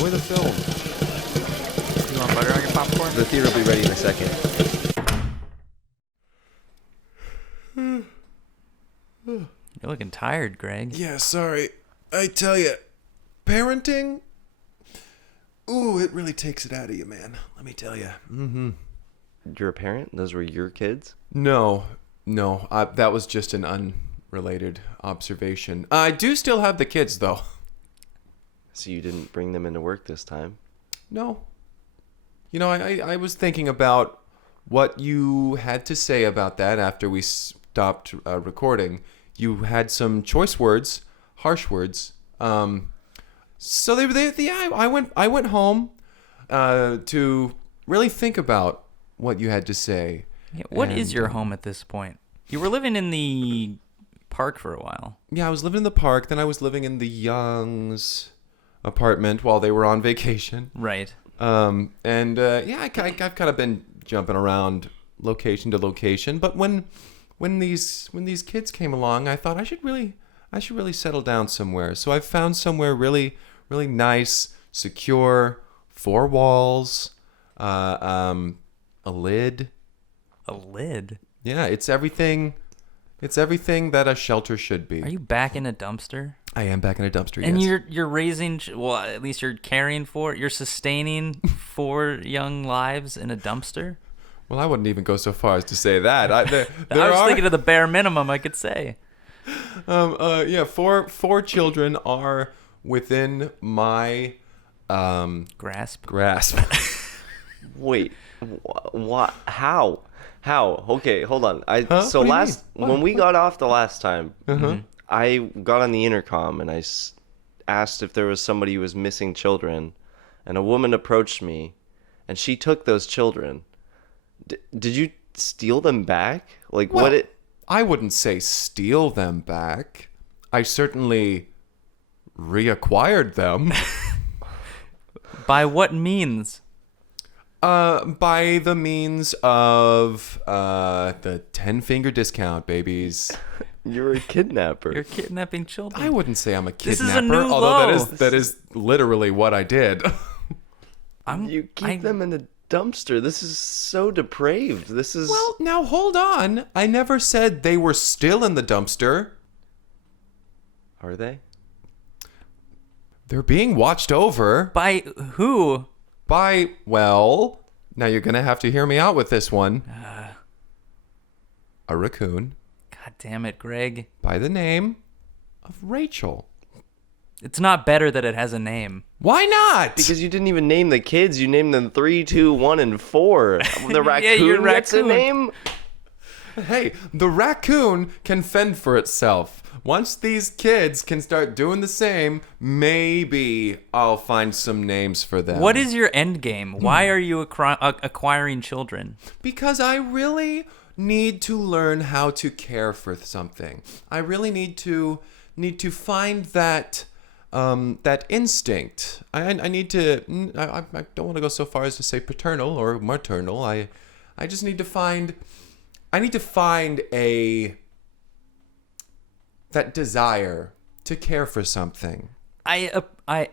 Enjoy the film. You want butter on your popcorn? The theater will be ready in a second. You're looking tired, Greg. Yeah, sorry. I tell you, parenting, ooh, it really takes it out of you, man. Let me tell you. Mm-hmm. You're a parent? Those were your kids? No, that was just an unrelated observation. I do still have the kids, though. So you didn't bring them into work this time? No. You know, I was thinking about what you had to say about that after we stopped recording. You had some choice words, harsh words. So I went home to really think about what you had to say. Yeah, what is your home at this point? You were living in the park for a while. Yeah, I was living in the park. Then I was living in the Young's apartment while they were on vacation. Right. I've kind of been jumping around location to location. But when these kids came along, I thought I should really settle down somewhere. So I found somewhere really, really nice, secure, 4 walls, a lid. A lid? Yeah, it's everything that a shelter should be. Are you back in a dumpster? I am back in a dumpster, and yes. you're raising, well, at least you're caring for, you're sustaining 4 young lives in a dumpster? Well, I wouldn't even go so far as to say that. I was thinking of the bare minimum I could say. Yeah, four children are within my grasp. Wait, what? How? Okay, hold on. When we got off the last time, I got on the intercom and I asked if there was somebody who was missing children, and a woman approached me, and she took those children. Did you steal them back? I wouldn't say steal them back. I certainly reacquired them. By what means? By the means of the 10-finger discount, babies. You're a kidnapper. You're kidnapping children. I wouldn't say I'm a kidnapper, This is a new although low. that is literally what I did. You keep them in the dumpster. This is so depraved. Well, now hold on. I never said they were still in the dumpster. Are they? They're being watched over. By who? Well, now you're going to have to hear me out with this one. A raccoon. God damn it, Greg. By the name of Rachel. It's not better that it has a name. Why not? Because you didn't even name the kids. You named them 3, 2, 1, and 4. The raccoon Yeah, your gets a raccoon. name? Hey, the raccoon can fend for itself. Once these kids can start doing the same, maybe I'll find some names for them. What is your end game? Why are you acquiring children? Because I really need to learn how to care for something. I really need to find that instinct. I need to. I don't want to go so far as to say paternal or maternal. I just need to find. I need to find that desire to care for something. I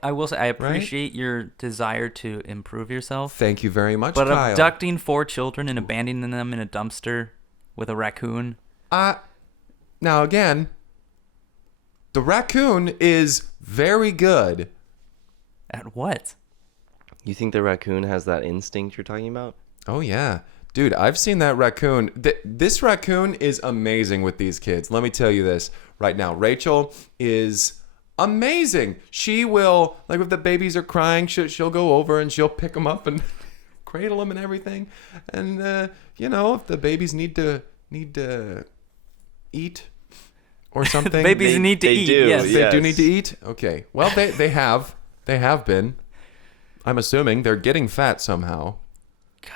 will say I appreciate your desire to improve yourself. Thank you very much, But Kyle. abducting 4 children and abandoning them in a dumpster with a raccoon. Now again, the raccoon is very good. At what? You think the raccoon has that instinct you're talking about? Oh yeah. Dude, I've seen that raccoon. This raccoon is amazing with these kids. Let me tell you this right now. Rachel is amazing. She will, like if the babies are crying, she'll go over and she'll pick them up and cradle them and everything. And, if the babies need to eat or something. Babies need to eat, do, yes. They do need to eat? Okay. Well, they have. They have been. I'm assuming they're getting fat somehow.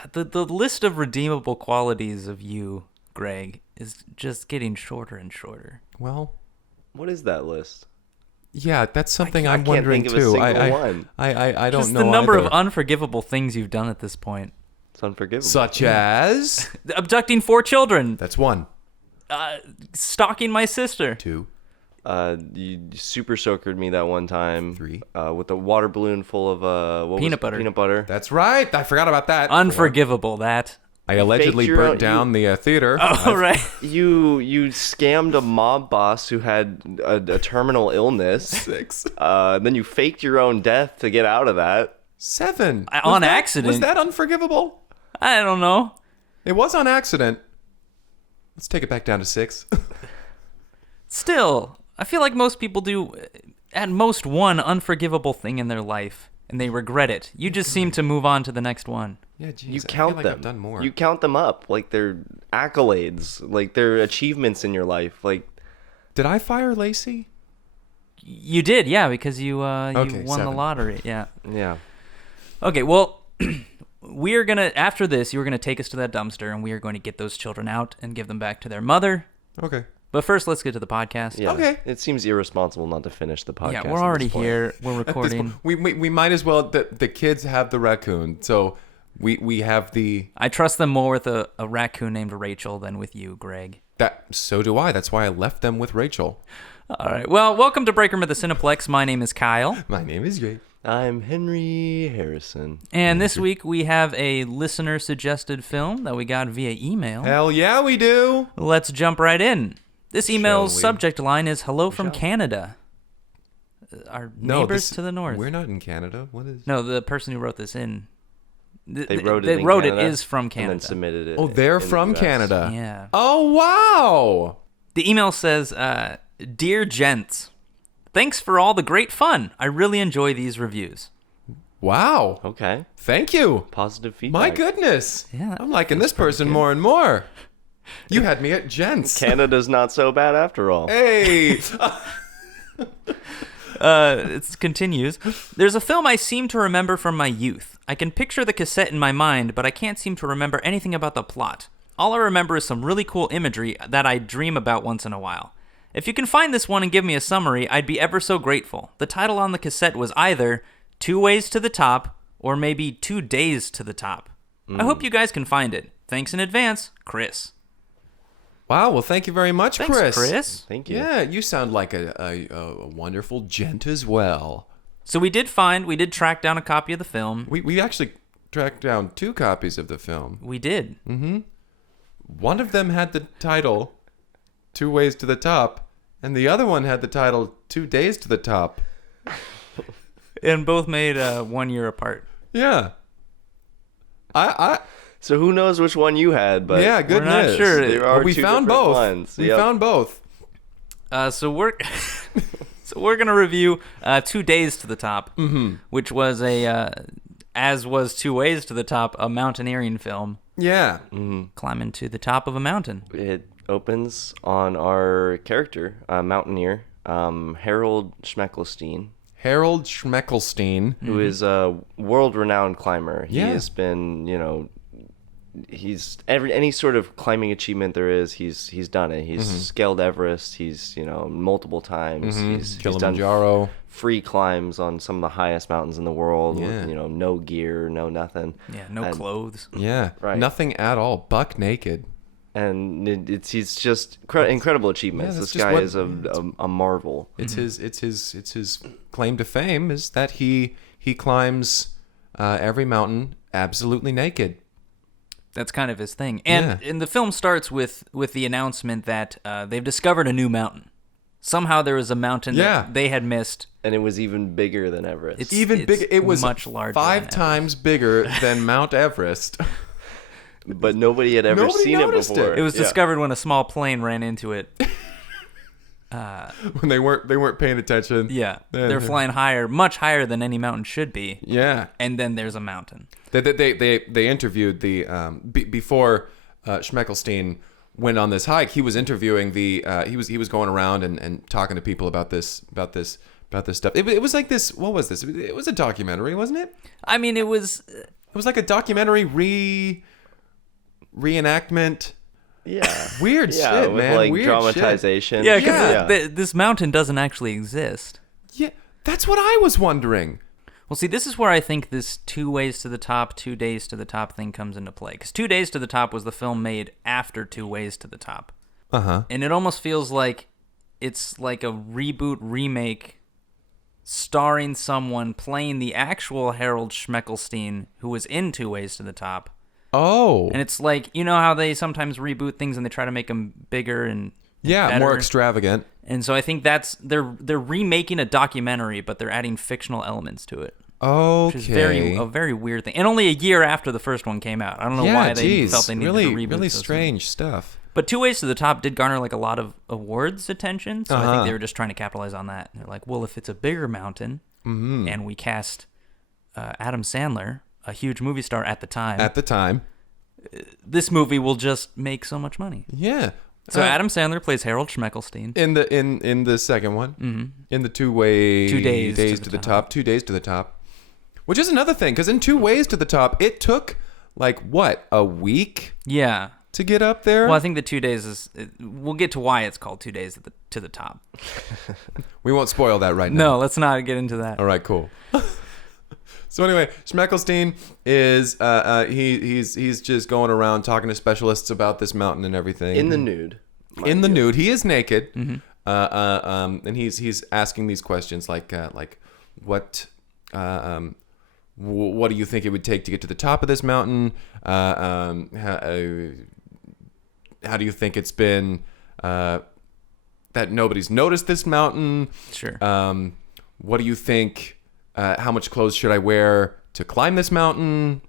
God, the list of redeemable qualities of you, Greg, is just getting shorter and shorter. Well, What is that list? yeah, that's something I I'm can't wondering think of a too. single one. I don't Just know the number either. of unforgivable things you've done at this point. It's unforgivable. Such as Abducting 4 children. that's 1, Stalking my sister. 2, You super soakered me that one time. 3. With a water balloon full of Peanut butter. Peanut butter. That's right. I forgot about that. Unforgivable, that. I allegedly Faked your burnt own- down the theater. Oh, right. You scammed a mob boss who had a terminal illness. 6. Then you faked your own death to get out of that. 7. On accident. Was that unforgivable? I don't know. It was on accident. Let's take it back down to 6. Still, I feel like most people do at most one unforgivable thing in their life, and they regret it. You just seem to move on to the next one. Yeah, geez, You I count feel like them. I've done more. You count them up like they're accolades, like they're achievements in your life. Like Did I fire Lacey? You did, yeah, because you won the 7. lottery. Yeah. yeah. Okay, well, we're going to, after this, you're going to take us to that dumpster, and we are going to get those children out and give them back to their mother. Okay. But first, let's get to the podcast. Yeah. Okay. It seems irresponsible not to finish the podcast. Yeah, at we're this already point. here. We're At this recording. point, we might as well. The kids have the raccoon, so we have the I trust them more with a raccoon named Rachel than with you, Greg. that. So do I. That's why I left them with Rachel. All right. Well, welcome to Break Room at the Cineplex. My name is Kyle. My name is Jay. I'm Henry Harrison. And this week we have a listener-suggested film that we got via email. Hell yeah, we do. Let's jump right in. This email's Shall we? subject line is "Hello from Canada." Our neighbors to the north. We're not in Canada. What is? No, the person who wrote this in. They wrote it. It is from and Canada. then submitted it. Oh, they're in the from US. Canada. Yeah. Oh wow. The email says, "Dear gents, thanks for all the great fun. I really enjoy these reviews." Wow. Okay. Thank you. Positive feedback. My goodness. Yeah, I'm liking this person more and more. You had me at gents. Canada's not so bad after all. Hey. It continues. There's a film I seem to remember from my youth. I can picture the cassette in my mind, but I can't seem to remember anything about the plot. All I remember is some really cool imagery that I dream about once in a while. If you can find this one and give me a summary, I'd be ever so grateful. The title on the cassette was either 2 Ways to the Top or maybe 2 Days to the Top. I hope you guys can find it. Thanks in advance, Chris. Wow. Well, thank you very much, Thanks, Chris. Chris. Thank you. Yeah, you sound like a wonderful gent as well. So we did track down a copy of the film. We actually tracked down 2 copies of the film. We did. One of them had the title 2 Ways to the Top, and the other one had the title 2 Days to the Top. And both made 1 year apart. Yeah. So who knows which one you had? But yeah, we're not goodness. sure. There are we two found different both. ones. We Yep. found both. So we're gonna review 2 Days to the Top, which was as was 2 Ways to the Top, a mountaineering film. Yeah. Climbing to the top of a mountain. It opens on our character, mountaineer, Harold Schmeckelstein, Harold Schmeckelstein. who is a world-renowned climber. He Yeah. has been, he's any sort of climbing achievement there is, he's done it. He's scaled Everest. He's multiple times. He's done Kilimanjaro. free climbs on some of the highest mountains in the world Yeah. with no gear, no nothing. Yeah, no And- clothes. Yeah. Right. Nothing at all. Buck naked. And he's just incredible achievements. Yeah, This that's just guy what- is a marvel. It's his claim to fame is that he climbs every mountain absolutely naked. That's kind of his thing. And the film starts with the announcement that they've discovered a new mountain. Somehow there was a mountain that they had missed. And it was even bigger than Everest. It's Even bigger. It was much larger. 5 than times bigger than Mount Everest. But nobody had ever Nobody seen it noticed before. It was discovered when a small plane ran into it. When they weren't paying attention. Yeah, they're flying higher, much higher than any mountain should be. Yeah. And then there's a mountain. They interviewed the before Schmeckelstein went on this hike. He was interviewing he was going around and talking to people about this stuff. It was like this. What was this? It was a documentary, wasn't it? I mean, it was. It was like a documentary reenactment. Yeah. Weird Yeah, shit, with man. like Weird dramatization. Yeah, because Yeah. this mountain doesn't actually exist. Yeah, that's what I was wondering. Well, see, this is where I think this 2 Ways to the Top, 2 Days to the Top thing comes into play. Because 2 Days to the Top was the film made after 2 Ways to the Top. Uh-huh. And it almost feels like it's like a reboot remake starring someone playing the actual Harold Schmeckelstein who was in Two Ways to the Top. Oh. And it's like, you know how they sometimes reboot things and they try to make them bigger and better? More extravagant. And so I think they're remaking a documentary, but they're adding fictional elements to it. Okay. Which is a very weird thing. And only a year after the first one came out. I don't know why they felt they needed to reboot really those strange stuff. But Two Ways to the Top did garner like a lot of awards attention, so I think they were just trying to capitalize on that. They're like, well, if it's a bigger mountain and we cast Adam Sandler, a huge movie star at the time, this movie will just make so much money. Yeah. So Adam Sandler plays Harold Schmeckelstein in the second one, in the Two Days to the Top, 2 Days to the Top, which is another thing because in 2 Ways to the Top, it took like a week. Yeah. To get up there? Well, I think the 2 days we'll get to why it's called 2 days to the top. We won't spoil that right now. No, let's not get into that. All right, cool. So anyway, Schmeckelstein is he's just going around talking to specialists about this mountain and everything. In the nude. Nude. He is naked. And he's asking these questions like what do you think it would take to get to the top of this mountain? How do you think it's been that nobody's noticed this mountain? Sure. What do you think? How much clothes should I wear to climb this mountain?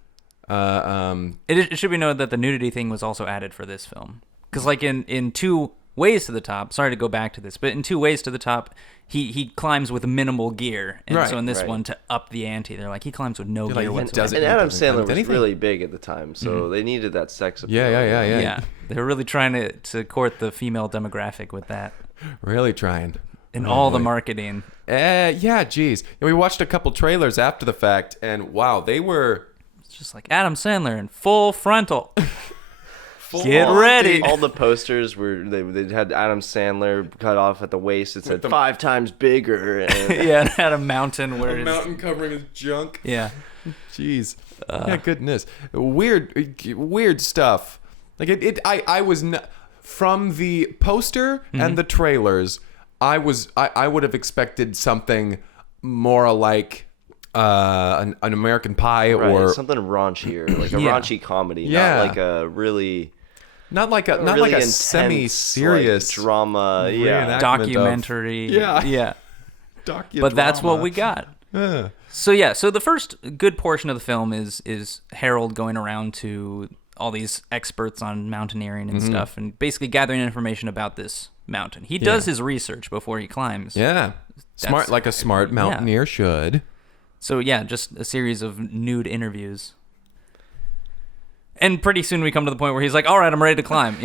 It should be noted that the nudity thing was also added for this film. Because like in Two Ways to the Top, sorry to go back to this, but in Two Ways to the Top, he climbs with minimal gear. And so in this one, to up the ante, they're like, he climbs with no gear whatsoever. And Adam Sandler was really big at the time, so they needed that sex appeal. Yeah. They were really trying to court the female demographic with that. Really trying. In all the marketing. Yeah, geez. And we watched a couple trailers after the fact, and wow, they were... It's just like Adam Sandler in full frontal. Get ready. All the posters were they had Adam Sandler cut off at the waist. It said 5 times bigger. And yeah, it had a mountain where a mountain covering his junk. Yeah. Jeez. Yeah, goodness. Weird stuff. Like I was from the poster and the trailers, I would have expected something more like an American Pie or something raunchier, like a raunchy comedy, Yeah. not like a really not like a intense, semi-serious like, drama, reenactment documentary. Yeah. But that's what we got. Yeah. So the first good portion of the film is Harold going around to all these experts on mountaineering and stuff, and basically gathering information about this mountain. He does his research before he climbs. Yeah. Smart, like a smart mountaineer should. So just a series of nude interviews. And pretty soon we come to the point where he's like, all right, I'm ready to climb,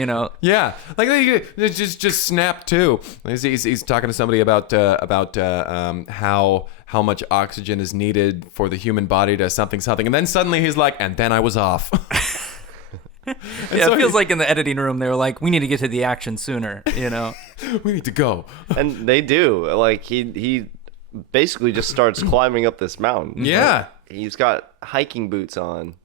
Yeah. Like, they just snap too. He's talking to somebody about how much oxygen is needed for the human body to something. And then suddenly he's like, and then I was off. Yeah, it feels like in the editing room they were like, we need to get to the action sooner, We need to go. And they do. Like, he basically just starts climbing up this mountain. Yeah. He's got hiking boots on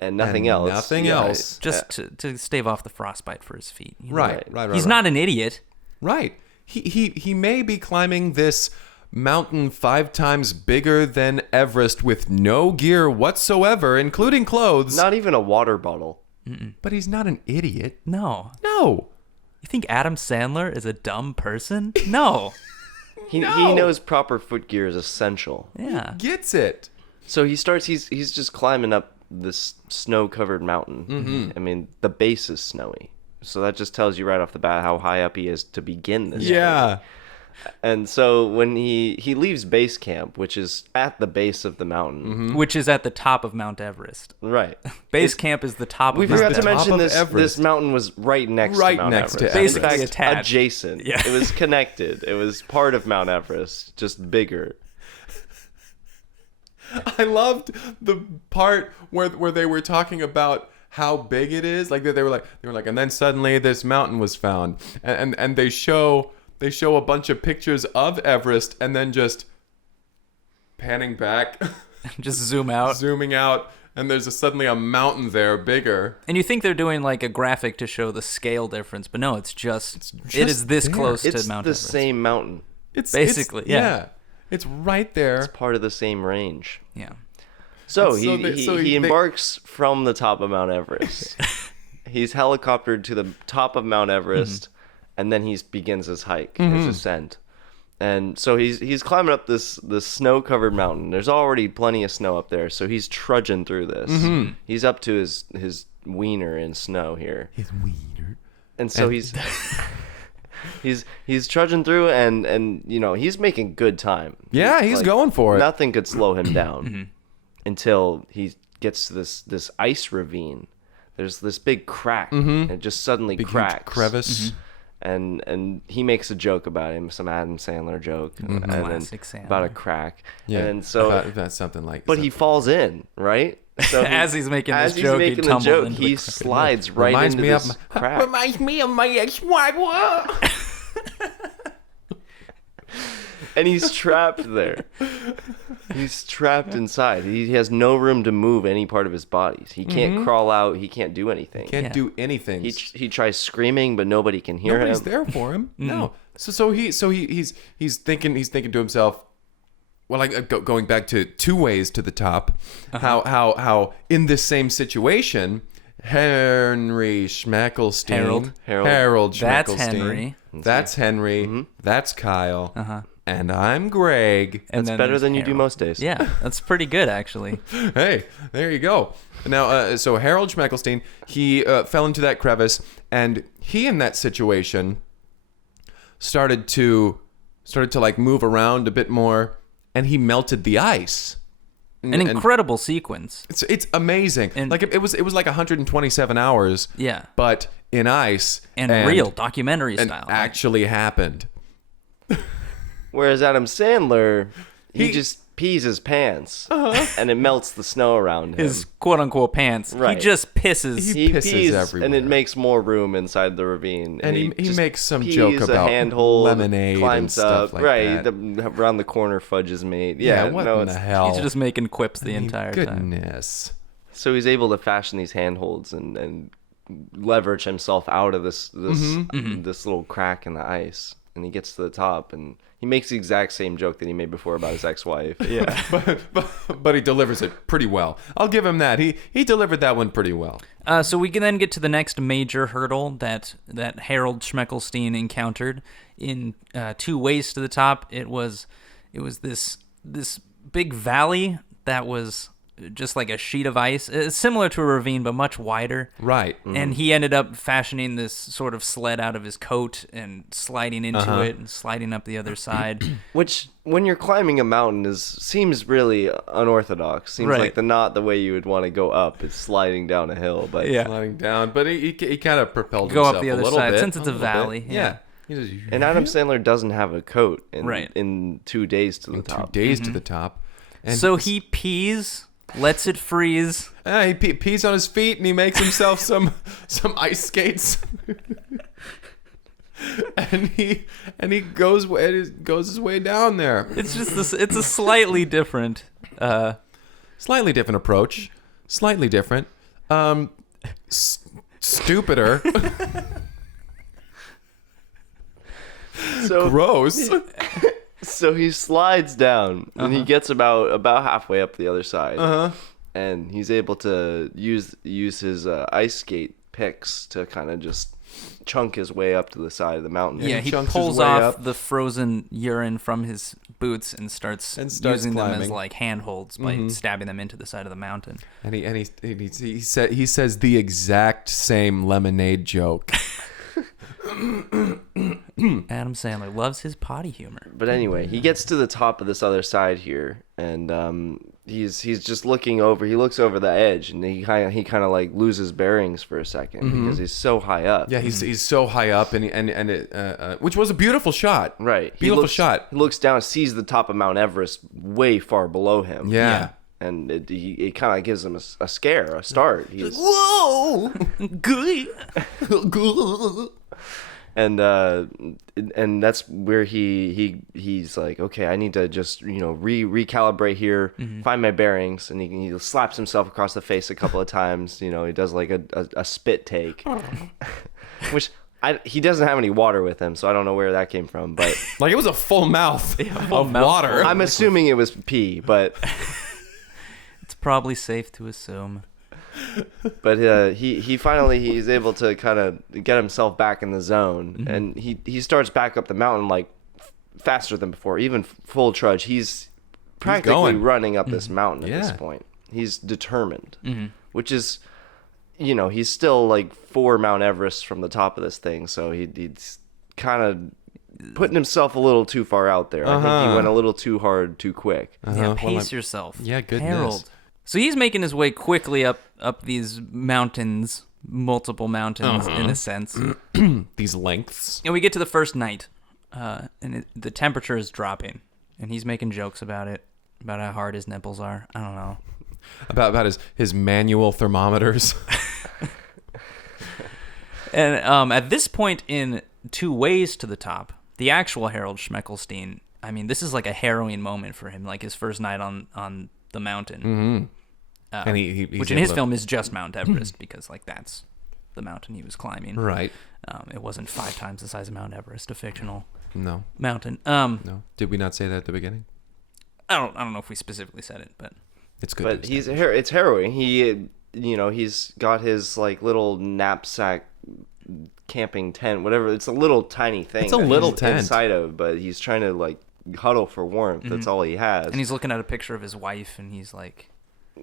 and nothing else. Nothing else. Just to stave off the frostbite for his feet. Right. He's not an idiot. Right. He may be climbing this mountain 5 times bigger than Everest with no gear whatsoever, including clothes. Not even a water bottle. But he's not an idiot. No. No. You think Adam Sandler is a dumb person? No. He knows proper foot gear is essential. Yeah. He gets it. So he starts, he's just climbing up this snow-covered mountain. I mean, the base is snowy. So that just tells you right off the bat how high up he is to begin this. Yeah. Journey. And so when he leaves base camp, which is at the base of the mountain. Which is at the top of Mount Everest. Right. Base camp is the top we of Mount forgot Everest. to mention this mountain was right next to Mount Everest. Basically in fact, attached. Adjacent. Yeah. It was connected. It was part of Mount Everest, just bigger. I loved the part where they were talking about how big it is. Like they were like, and then suddenly this mountain was found, and they show a bunch of pictures of Everest, and then just panning back, Just zoom out. zooming out, and there's suddenly a mountain there, bigger. And you think they're doing like a graphic to show the scale difference, but no, it is this there. close It's to Mount the Everest. same mountain. It's Basically, yeah. It's right there. It's part of the same range. Yeah. So And he embarks from the top of Mount Everest. He's helicoptered to the top of Mount Everest, and then he begins his hike, his ascent. And so he's climbing up this snow-covered mountain. There's already plenty of snow up there, so he's trudging through this. He's up to his wiener in snow here. His wiener. And so he's trudging through, and you know, he's making good time. Yeah, he's going for it. Nothing could slow him down until he gets to this ice ravine. There's this big crack, and it just suddenly Big cracks. huge crevice. And he makes a joke about him, some Adam Sandler joke, and then Classic Sandler. about a crack. Yeah, and so about something like. but he falls in, right? So As he's making this as joke, he's he making the tumbles joke, into he the crack. slides right Reminds into me of this crack. Reminds me of my ex-wife. And he's trapped there. He's trapped inside. He has no room to move any part of his body. He can't crawl out. He can't do anything. Can't do anything. He tries screaming, but nobody can hear Nobody's him. there for him. No. So he's thinking to himself. Well, going back to two ways to the top. How in this same situation, Henry Schmeckelstein, Harold That's Schmeckelstein. Henry. That's Henry. That's Kyle. And I'm Greg. And That's then better there's than you do Harold. most days. Yeah, that's pretty good actually. Hey, there you go. Now, so Harold Schmeckelstein, he fell into that crevice, and he in that situation started to like move around a bit more, and he melted the ice. An incredible sequence. It's amazing. And- like it was like 127 hours. Yeah. But in ice And real documentary and style. actually happened. Whereas Adam Sandler, he He- just pees his pants, and it melts the snow around him. His quote unquote pants. Right. He just pisses. He He pisses pees, everywhere. and it makes more room inside the ravine. And he just makes some pees joke a about handhold, lemonade and climbs stuff up, like right? that. Around the corner, fudge is made. Yeah, what no, in the it's, hell? He's just making quips the entire time. Goodness. so he's able to fashion these handholds and leverage himself out of this little crack in the ice, and he gets to the top, and he makes the exact same joke that he made before about his ex-wife. Yeah. but he delivers it pretty well. I'll give him that. He delivered that one pretty well. So we can then get to the next major hurdle that Harold Schmeckelstein encountered in two ways to the top. It was this big valley that was just like a sheet of ice. It's similar to a ravine, but much wider. Right. And he ended up fashioning this sort of sled out of his coat and sliding into it and sliding up the other side. Which, when you're climbing a mountain, seems really unorthodox. Seems Right. like not the way you would want to go up. It's sliding down a hill, but Yeah. Sliding down, but he kind of propelled Go himself up the a other little side, bit, since it's a little bit. valley, yeah. He just, And Adam Sandler doesn't have a coat Right. in 2 days to the 2 top. days to the top. And So he pees, lets it freeze. he pees on his feet and he makes himself some ice skates. and he goes his way down there. It's just this. It's a slightly different. Slightly different approach. Slightly different. Stupider. So Gross. So he slides down, and he gets about halfway up the other side, and he's able to use his ice skate picks to kind of just chunk his way up to the side of the mountain. Yeah, he chunks his pulls way off up. the frozen urine from his boots and starts using them as climbing. like handholds by stabbing them into the side of the mountain. And he says the exact same lemonade joke. Adam Sandler loves his potty humor. But anyway, he gets to the top of this other side here, and he's just looking over. He looks over the edge, and he kind of like loses bearings for a second because he's so high up. Yeah, he's so high up, and it, which was a beautiful shot. Right. Beautiful shot. He looks down, sees the top of Mount Everest way far below him. Yeah. And it kind of gives him a scare, a start. He's Whoa, good. and that's where he's like, okay, I need to just recalibrate here, find my bearings, and he slaps himself across the face a couple of times. He does like a spit take, which he doesn't have any water with him, so I don't know where that came from, but Like it was a full mouth of water. I'm assuming it was pee, but It's probably safe to assume. But he's able to kind of get himself back in the zone, and he starts back up the mountain like faster than before, even full trudge. He's practically running up this mountain at this point. He's determined, which is, he's still like 4 Mount Everest from the top of this thing, so he's kind of putting himself a little too far out there. I think he went a little too hard, too quick. Yeah, pace yourself. Yeah, goodness. Harold. So he's making his way quickly up these mountains, multiple mountains in a sense. These lengths. And we get to the first night, and the temperature is dropping, and he's making jokes about it, about how hard his nipples are. I don't know. About his manual thermometers. And at this point in Two Ways to the Top, the actual Harold Schmeckelstein, I mean, this is like a harrowing moment for him, like his first night on the mountain. Mm-hmm. And he's which in his film is just Mount Everest, because like that's the mountain he was climbing. Right. It wasn't 5 times the size of Mount Everest, a fictional mountain. No. Did we not say that at the beginning? I don't know if we specifically said it, but It's good. But it's harrowing. He's got his like little knapsack camping tent, whatever. It's a little tiny thing. It's a little he's tent inside of, but he's trying to like huddle for warmth. That's all he has. And he's looking at a picture of his wife, and he's like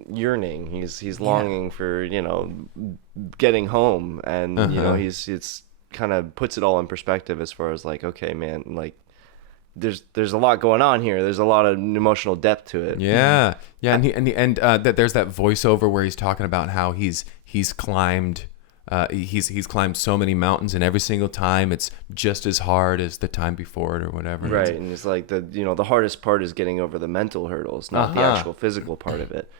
yearning. He's longing for getting home, and he's kind of puts it all in perspective as far as like, okay, man, like there's a lot going on here. There's a lot of emotional depth to it. Yeah, yeah, and there's that voiceover where he's talking about how he's climbed. He's climbed so many mountains, and every single time it's just as hard as the time before it or whatever. Right, and it's like the hardest part is getting over the mental hurdles, not the actual physical part of it.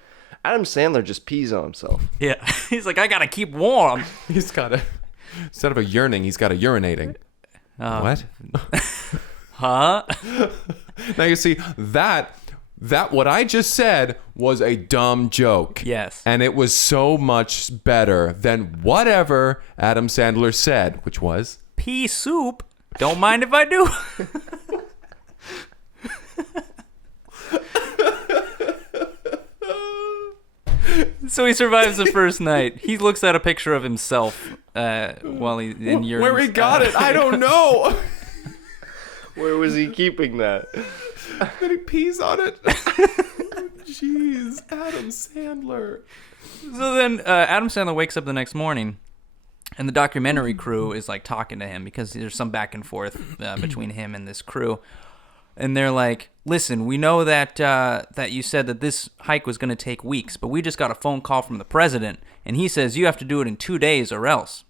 Adam Sandler just pees on himself. Yeah, he's like, I gotta keep warm. He's got instead of a yearning, he's got a urinating. What? Huh? Now you see that what I just said was a dumb joke. Yes. And it was so much better than whatever Adam Sandler said, which was Pea soup. Don't mind if I do. So he survives the first night. He looks at a picture of himself while he's in urine. Where he got it, I don't know. Where was he keeping that? And he pees on it. Jeez, Adam Sandler. So then Adam Sandler wakes up the next morning, and the documentary crew is like talking to him because there's some back and forth between him and this crew. And they're like, listen, we know that that you said that this hike was going to take weeks, but we just got a phone call from the president, and he says you have to do it in 2 days or else.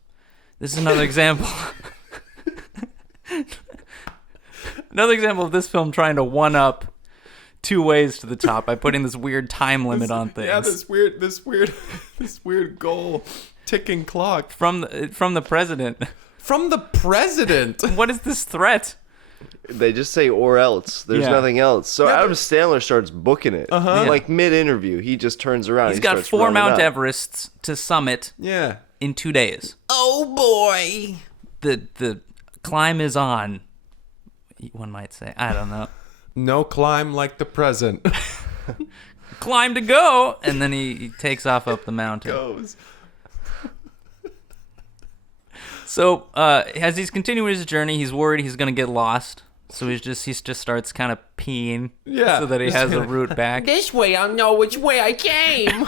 This is another example. Another example of this film trying to one-up Two Ways to the Top by putting this weird time limit on things. Yeah, this weird goal, ticking clock from the president. From the president. What is this threat? They just say or else. There's nothing else. So Adam Sandler starts booking it. Like mid-interview, he just turns around. He's got 4 Mount Everests to summit. Yeah. In 2 days. Oh boy. The climb is on. One might say. I don't know. No climb like the present. Climb to go, and then he takes off up the mountain. Goes. So as he's continuing his journey, he's worried he's gonna get lost. So he just starts kind of peeing, so that he has a route back. This way, I'll know which way I came.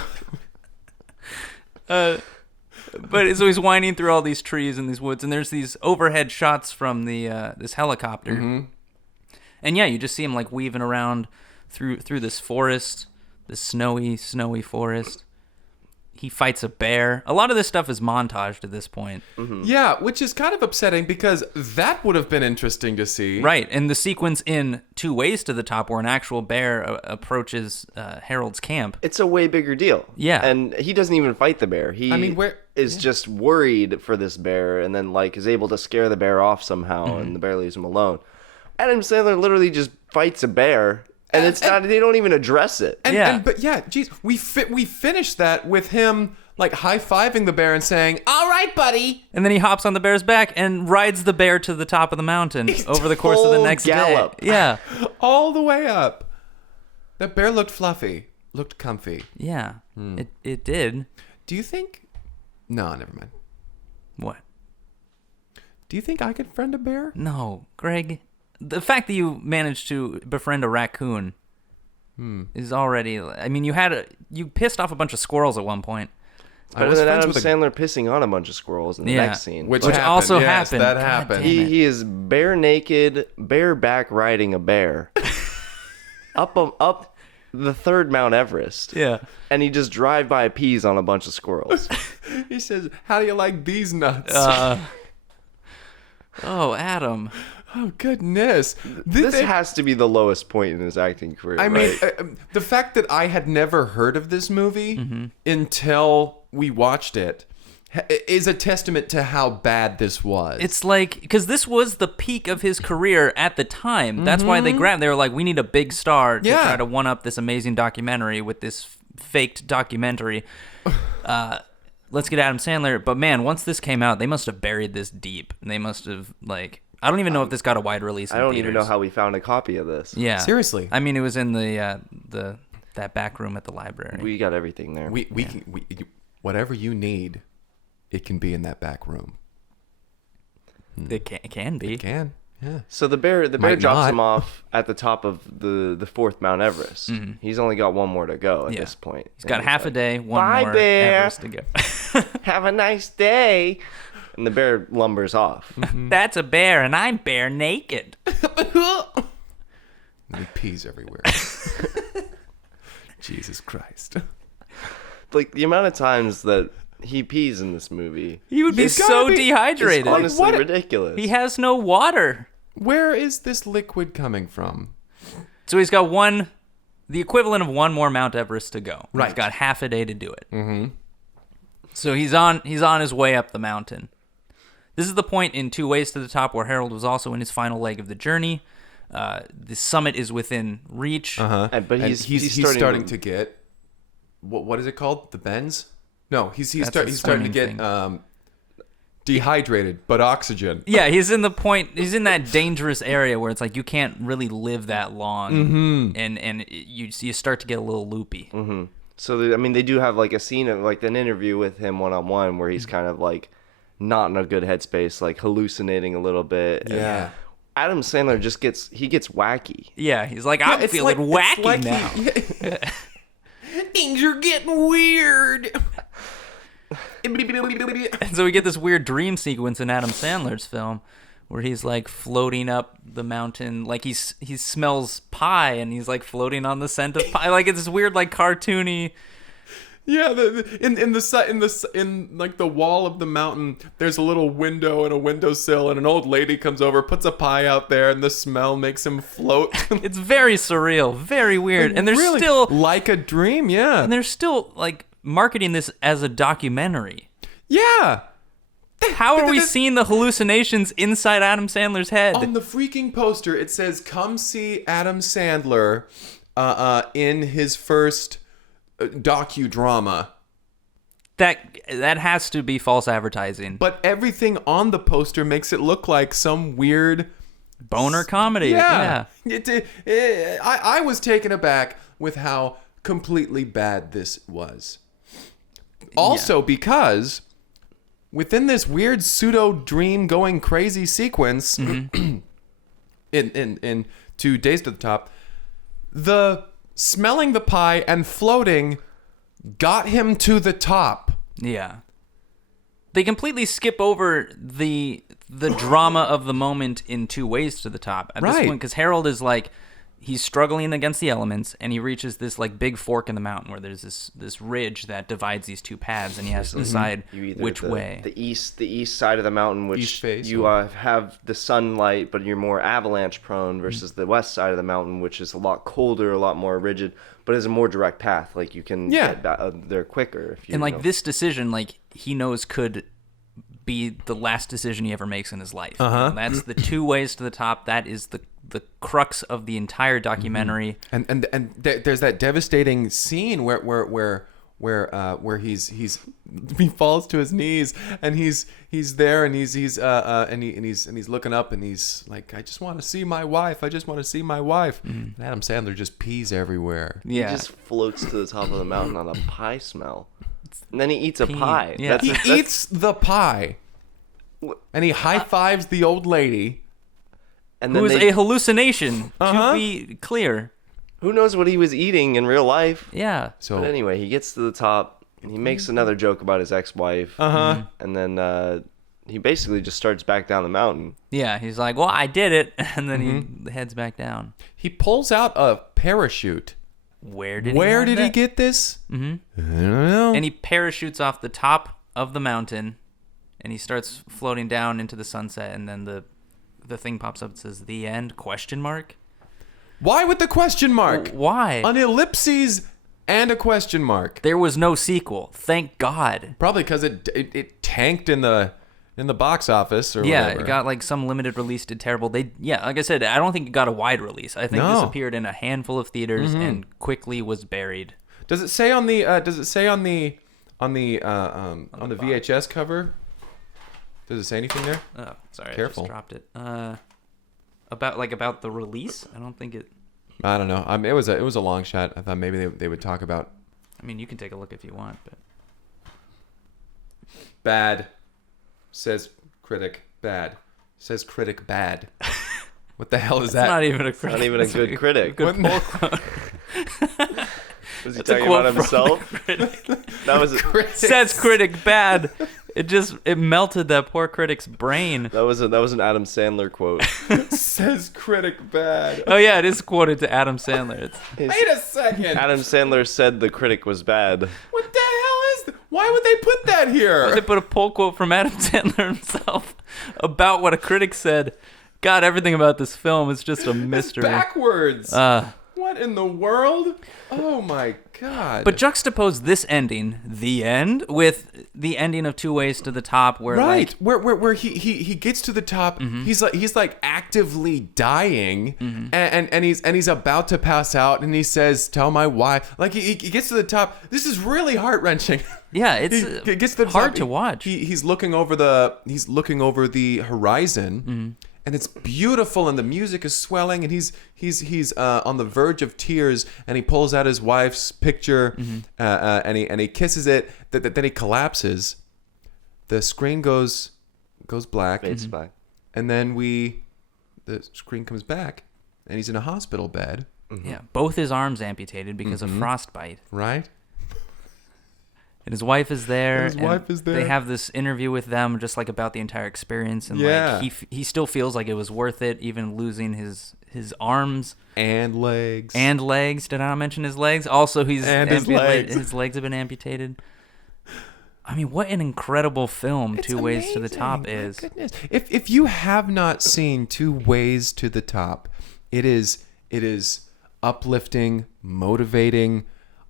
But so he's winding through all these trees and these woods, and there's these overhead shots from the this helicopter. Mm-hmm. And yeah, you just see him like weaving around through this forest, this snowy forest. He fights a bear. A lot of this stuff is montaged at this point. Mm-hmm. Yeah, which is kind of upsetting because that would have been interesting to see. Right, and the sequence in Two Ways to the Top where an actual bear approaches Harold's camp. It's a way bigger deal. Yeah. And he doesn't even fight the bear. He is yeah. just worried for this bear and then like is able to scare the bear off somehow and the bear leaves him alone. Adam Sandler literally just fights a bear and it's not they don't even address it. But geez, we finished that with him like high-fiving the bear and saying, "All right, buddy." And then he hops on the bear's back and rides the bear to the top of the mountain over the course of the next gallop. day. Yeah. All the way up. That bear looked fluffy, looked comfy. Yeah. It did. Do you think... No, never mind. What? Do you think I could friend a bear? No, Greg. The fact that you managed to befriend a raccoon is already... I mean, you pissed off a bunch of squirrels at one point. Better than Adam Sandler pissing on a bunch of squirrels in the next scene. Which happened. Also yes, happened. That God happened. damn it. He is bare naked, bareback riding a bear up the third Mount Everest. Yeah. And he just drive-by peas on a bunch of squirrels. He says, "How do you like these nuts?" Oh, Adam. Oh, goodness. This has to be the lowest point in his acting career. I mean, right? the fact that I had never heard of this movie until we watched it is a testament to how bad this was. It's like, because this was the peak of his career at the time. That's why they were like, we need a big star to try to one-up this amazing documentary with this faked documentary. Let's get Adam Sandler. But man, once this came out, they must have buried this deep. And they must have, like... I don't even know if this got a wide release in I don't theaters. even know how we found a copy of this. Yeah. Seriously. I mean, it was in that back room at the library. We got everything there. We whatever you need, it can be in that back room. It can be. It can. Yeah. So the bear Might drops not. him off at the top of the fourth Mount Everest. He's only got one more to go at this point. He's got half a day, one "Bye, more bear." Everest to go. Have a nice day. And the bear lumbers off. That's a bear, and I'm bare naked. And he pees everywhere. Jesus Christ. Like the amount of times that he pees in this movie He would be It's gotta so be- dehydrated. is honestly what- ridiculous. He has no water. Where is this liquid coming from? So he's got the equivalent of one more Mount Everest to go. Right. He's got half a day to do it. Mm-hmm. So he's on his way up the mountain. This is the point in Two Ways to the Top where Harold was also in his final leg of the journey. The summit is within reach. But And he's starting to get what is it called? The bends? No, he's starting to swimming get thing. dehydrated, but oxygen. Yeah, he's in that dangerous area where it's like you can't really live that long, and you start to get a little loopy. So they do have like a scene of like an interview with him one-on-one where he's kind of like not in a good headspace, like hallucinating a little bit. Yeah. And Adam Sandler just gets wacky. Yeah, he's like, I'm feeling wacky now. Things are getting weird. And so we get this weird dream sequence in Adam Sandler's film where he's like floating up the mountain, like he smells pie and he's like floating on the scent of pie. Like it's this weird like cartoony. Yeah, in like the wall of the mountain, there's a little window and a windowsill, and an old lady comes over, puts a pie out there, and the smell makes him float. It's very surreal, very weird. And there's really, still like a dream, yeah. and they're still like marketing this as a documentary. Yeah. How are we seeing the hallucinations inside Adam Sandler's head? On the freaking poster, it says, "Come see Adam Sandler in his first docudrama." That has to be false advertising. But everything on the poster makes it look like some weird Boner comedy. Yeah. I was taken aback with how completely bad this was. Also because within this weird pseudo dream going crazy sequence in 2 Days to the Top, the smelling the pie and floating got him to the top. Yeah. They completely skip over the drama of the moment in 2 Ways to the Top at this Right. point, because Harold is like, he's struggling against the elements, and he reaches this like big fork in the mountain where there's this ridge that divides these two paths, and he has to decide which way. The east side of the mountain, which face, you have the sunlight, but you're more avalanche prone, versus the west side of the mountain, which is a lot colder, a lot more rigid, but is a more direct path. Like you can get there quicker. If you this decision, like he knows could be the last decision he ever makes in his life. That's the two ways to the top. That is the crux of the entire documentary. And there's that devastating scene where he falls to his knees, and he's there, and he's looking up, and he's like, I just want to see my wife. And Adam Sandler just pees everywhere. Yeah, he just floats to the top of the mountain on a pie smell. And then he eats a pie. Yeah. He eats the pie, and he high fives the old lady. And who is a hallucination, to be clear. Who knows what he was eating in real life? Yeah. So But anyway, he gets to the top, and he makes another joke about his ex-wife. And then he basically just starts back down the mountain. Yeah, he's like, well, I did it. And then he heads back down. he pulls out a parachute. Where did he get this? I don't know. And he parachutes off the top of the mountain, and he starts floating down into the sunset, and then the thing pops up and says, "The end?" ? Why with the question mark? Why? An ellipses and a question mark. There was no sequel. Thank God. Probably because it tanked in the box office or whatever. It got like some limited release, did terrible. Like I said, I don't think it got a wide release. I think this appeared in a handful of theaters and quickly was buried. Does it say on the VHS cover? Does it say anything there? Oh, sorry, Careful. I just dropped it. About the release? I don't think it. I don't know. It was a long shot. I thought maybe they would talk about. I mean, you can take a look if you want, but Bad, says critic. Bad, says critic. Bad. What the hell is that? not even a critic. Not even a good critic. Good pull quote. Was he talking about himself? That was Says critic bad. It melted that poor critic's brain. that was an Adam Sandler quote. Says critic. Bad. Oh yeah, it is quoted to Adam Sandler. Wait a second. Adam Sandler said the critic was bad. What the hell is? Why would they put that here? They put a pull quote from Adam Sandler himself about what a critic said. God, everything about this film is just a mystery. It's backwards. What in the world? Oh my God. But juxtapose this ending, the end, with the ending of Two Ways to the Top, where right, where he gets to the top, he's like actively dying, and he's about to pass out, and he says, "Tell my wife." Like he gets to the top. This is really heart wrenching. Yeah, it's he gets to the hard top. to watch. He's looking over the horizon. And it's beautiful, and the music is swelling, and he's on the verge of tears, and he pulls out his wife's picture, and he kisses it. Then he collapses. The screen goes black. Fades back. And then the screen comes back, and he's in a hospital bed. Yeah, both his arms amputated because of frostbite. Right. And his wife is there. They have this interview with them, just like about the entire experience, and like he still feels like it was worth it, even losing his arms and legs. Did I not mention his legs? Also, his legs have been amputated. I mean, what an incredible film It's Two Ways to the Top My is. goodness. If you have not seen Two Ways to the Top, it is uplifting, motivating,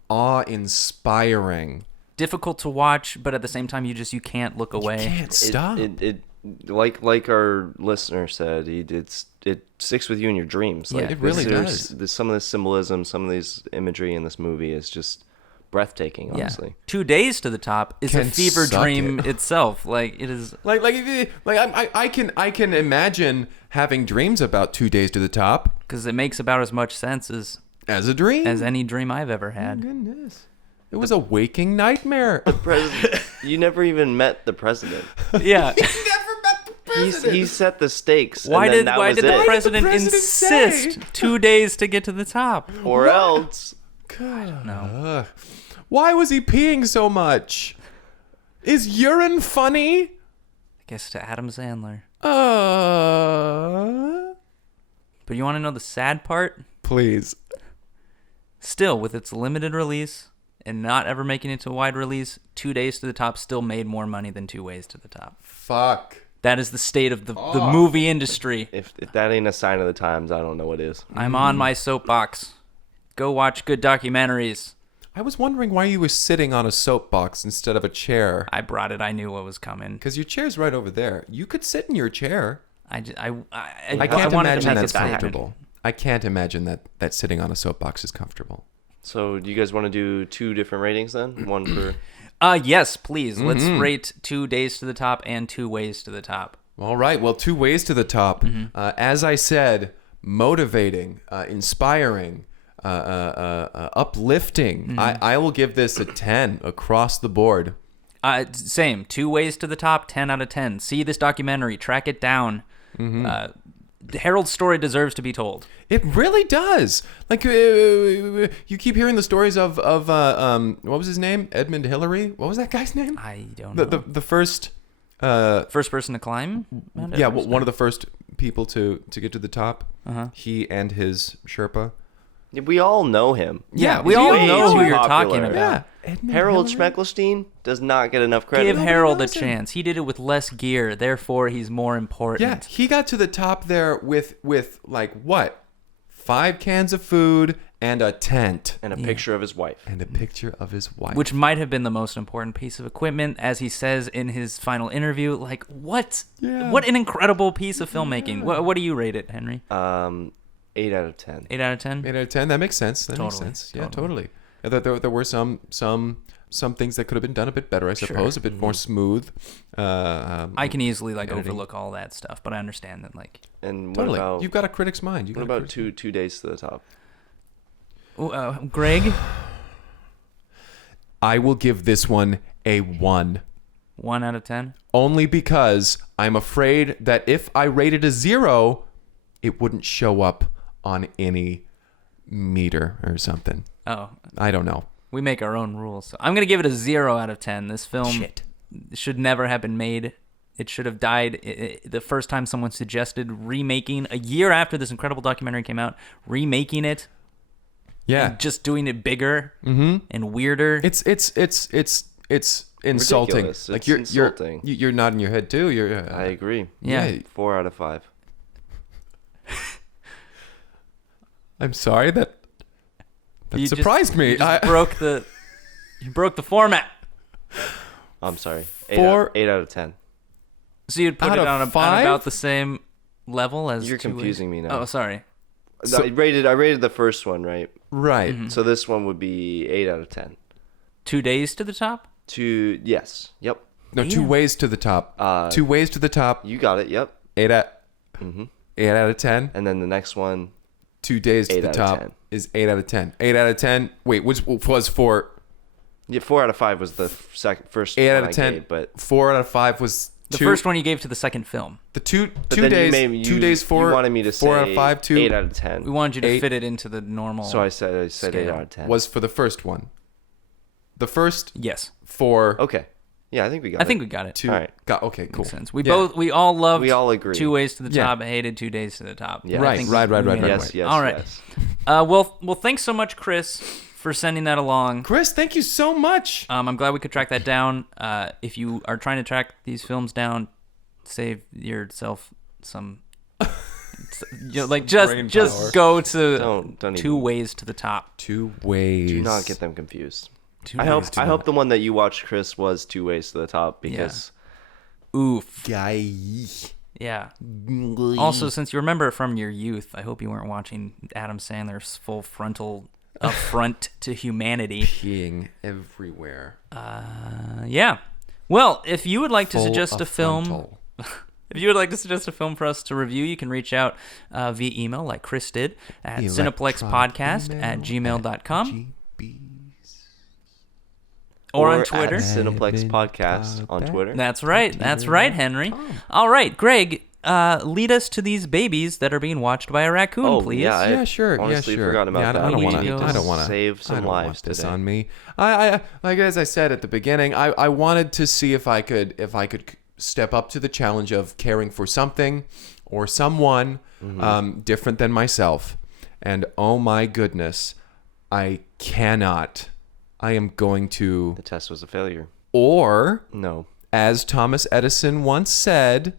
awe-inspiring. Difficult to watch, but at the same time, you can't look away. You can't stop. It like our listener said, it sticks with you in your dreams. Yeah, Like, it really does. Some of the symbolism, some of these imagery in this movie is just breathtaking. Honestly, Yeah. 2 Days to the Top is a Can fever suck dream it. itself. Like it is. I can imagine having dreams about 2 Days to the Top Because it makes about as much sense as as a dream. any dream I've ever had. Goodness. It was a waking nightmare. you never even met the president. Yeah. Never met the president. He set the stakes. Why and then did that why was did it. the president president insist say? 2 days to get to the top? Or else God. No. Why was he peeing so much? Is urine funny? I guess to Adam Sandler. But you want to know the sad part? Please. Still, with its limited release and not ever making it to a wide release, 2 Days to the Top still made more money than 2 Ways to the Top. Fuck. That is the state of the movie industry. If that ain't a sign of the times, I don't know what is. I'm on my soapbox. Go watch good documentaries. I was wondering why you were sitting on a soapbox instead of a chair. I brought it. I knew what was coming. Because your chair's right over there. You could sit in your chair. I can't wanted to imagine make that's it happen. comfortable. I can't imagine that sitting on a soapbox is comfortable. So do you guys want to do 2 different ratings then? One for... Yes, please. Let's rate 2 Days to the Top and 2 Ways to the Top. All right. Well, 2 Ways to the Top. As I said, motivating, inspiring, uplifting. I will give this a 10 across the board. Same. 2 Ways to the Top, 10 out of 10. See this documentary. Track it down. Harold's story deserves to be told. It really does. Like you keep hearing the stories of what was his name? Edmund Hillary. What was that guy's name? I don't know. The first First person to climb? Mount yeah, Everest? one of the first people to get to the top. He and his Sherpa. We all know him. Yeah, Yeah, we all way know who too you're talking popular. about. Yeah, Edmund Harold Hillary. Schmeckelstein does not get enough credit. Give Harold a knows him. chance. He did it with less gear, therefore he's more important. Yeah, he got to the top there with like what? 5 cans of food and a tent And a picture of his wife. and a picture of his wife. Which might have been the most important piece of equipment, as he says in his final interview. Like, what? Yeah. What an incredible piece of filmmaking. What do you rate it, Henry? 8 out of 10. 8 out of 10? 8 out of 10. That makes sense. That makes Totally, sense. Yeah, totally. There were some things that could have been done a bit better, I suppose, a bit more smooth. I can easily editing. overlook all that stuff, but I understand that And what Totally. about You've got a critic's mind. what about two days to the top? Greg, I will give this one a 1. 1 out of 10. Only because I'm afraid that if I rated a 0, it wouldn't show up on any meter or something. Oh, I don't know. we make our own rules. So I'm gonna give it a 0 out of 10. This film should never have been made. It should have died the first time someone suggested remaking, a year after this incredible documentary came out, remaking it. Yeah. And just doing it bigger and weirder. It's insulting. Ridiculous. Like It's you're insulting. you're nodding your head too. You're I agree. Yeah. 4 out of 5. I'm sorry that You just- surprised me. You just broke the format. I'm sorry. 8 4 out of 10. So you'd put Out it of on, on 5? about the same level as You're 2 Ways? confusing me now. Oh, sorry. So- I rated the first one, right? right. Mm-hmm. So this one would be 8 out of 10. 2 days to the top? Yes. Yep. No, 2 ways to the top. 2 ways to the top. You got it. Yep. 8 out 8 out of 10. And then the next one, 2 days to 8 the out of top 10. is 8 out of 10. 8 out of 10. Wait, which was for yeah, 4 out of 5 was the first 8 one out of I 10. gave, but 4 out of 5 was The two, first one you gave to the second film. The two then days. you 2 days. 4. You wanted me to say 4 out of 5. 2 8 out of 10. We wanted you to 8. fit it into the normal. So I said 8 scale. out of 10. was for the first one. The first Yes. 4. Okay. Yeah, I think we got it. I think we got it. 2. All right. Got okay. Cool. Makes sense. We Yeah. all loved We all agree. 2 Ways to the Yeah. Top, hated 2 days to the top. Yeah. I Right, think right. Yes, yes, All right. yes. Well, thanks so much, Chris, for sending that along. Chris, thank you so much. I'm glad we could track that down. If you are trying to track these films down, save yourself some. brain Just power. go to Don't 2 even- Ways to the top. 2 ways. Do not get them confused. 2 I ways to hope the one that you watched, Chris, was 2 Ways to the Top because Oof. Guy. Yeah. Also, since you remember it from your youth, I hope you weren't watching Adam Sandler's full frontal affront to humanity. Peeing everywhere. Yeah. Well, if you would like to Full suggest a film, frontal. if you would like to suggest a film for us to review, you can reach out via email like Chris did at cineplexpodcast@gmail.com or on Twitter. At Cineplex Podcast on Twitter. That's right. That's right, Henry. All right, Greg, lead us to these babies that are being watched by a raccoon, Oh, please. yeah. Yeah, sure. honestly yeah, sure. forgot about yeah, that. I don't We want need to. to I don't want to save some lives this today. on me. I like as I said at the beginning. I wanted to see if I could step up to the challenge of caring for something or someone different than myself. And oh my goodness, I cannot. I am going to. The test was a failure. Or, No. as Thomas Edison once said,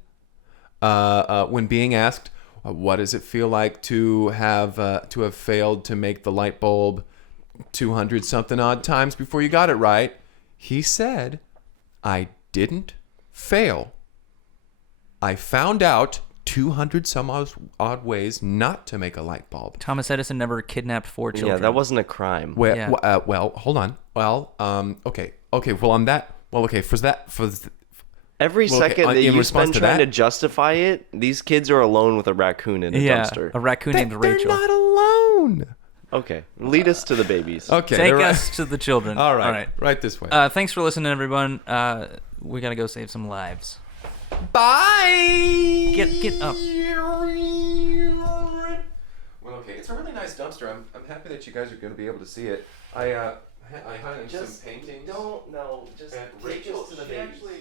when being asked, what does it feel like to have failed to make the light bulb 200 something odd times before you got it right? He said, I didn't fail. I found out 200 some odd ways not to make a light bulb. Thomas Edison never kidnapped 4 children. Yeah, that wasn't a crime. Well, Yeah. well, hold on. Well, okay. Well, on that. Well, okay. Every second that in you response spend to trying that- to justify it, these kids are alone with a raccoon in a dumpster. a raccoon named They're Rachel. not alone. Okay, lead us to the babies. Okay. Take they're right. us to the children. All right. Right this way. Thanks for listening, everyone. We gotta go save some lives. Bye. Get up. Well, okay. It's a really nice dumpster. I'm happy that you guys are going to be able to see it. I hung some paintings. Don't, no, just And take Rachel, us to the she babies. actually